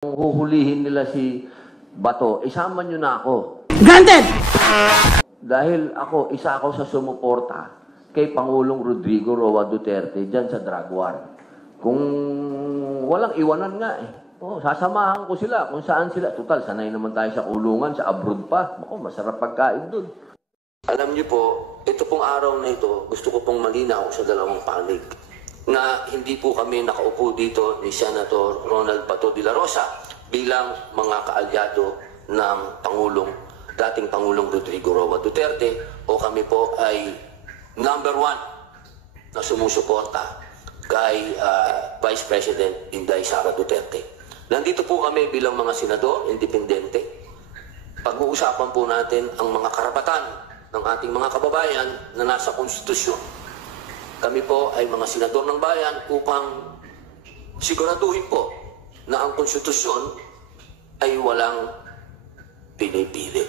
Kung huhulihin nila si Bato, isama nyo na ako. Granted! Dahil isa ako sa sumuporta kay Pangulong Rodrigo Roa Duterte dyan sa drug war. Kung walang iwanan nga sasamahan ko sila kung saan sila. Total, sanay naman tayo sa kulungan, sa abroad pa. Masarap pagkain dun. Alam niyo po, ito pong araw na ito, gusto ko pong malinaw sa dalawang panig na hindi po kami nakaupo dito ni Senator Ronald Bato de la Rosa bilang mga kaalyado ng dating Pangulong Rodrigo Roa Duterte o kami po ay number 1 na sumusuporta kay Vice President Inday Sara Duterte. Nandito po kami bilang mga senador, independente. Pag-uusapan po natin ang mga karapatan ng ating mga kababayan na nasa konstitusyon. Kami po ay mga senador ng bayan upang siguraduhin po na ang konstitusyon ay walang pinipili.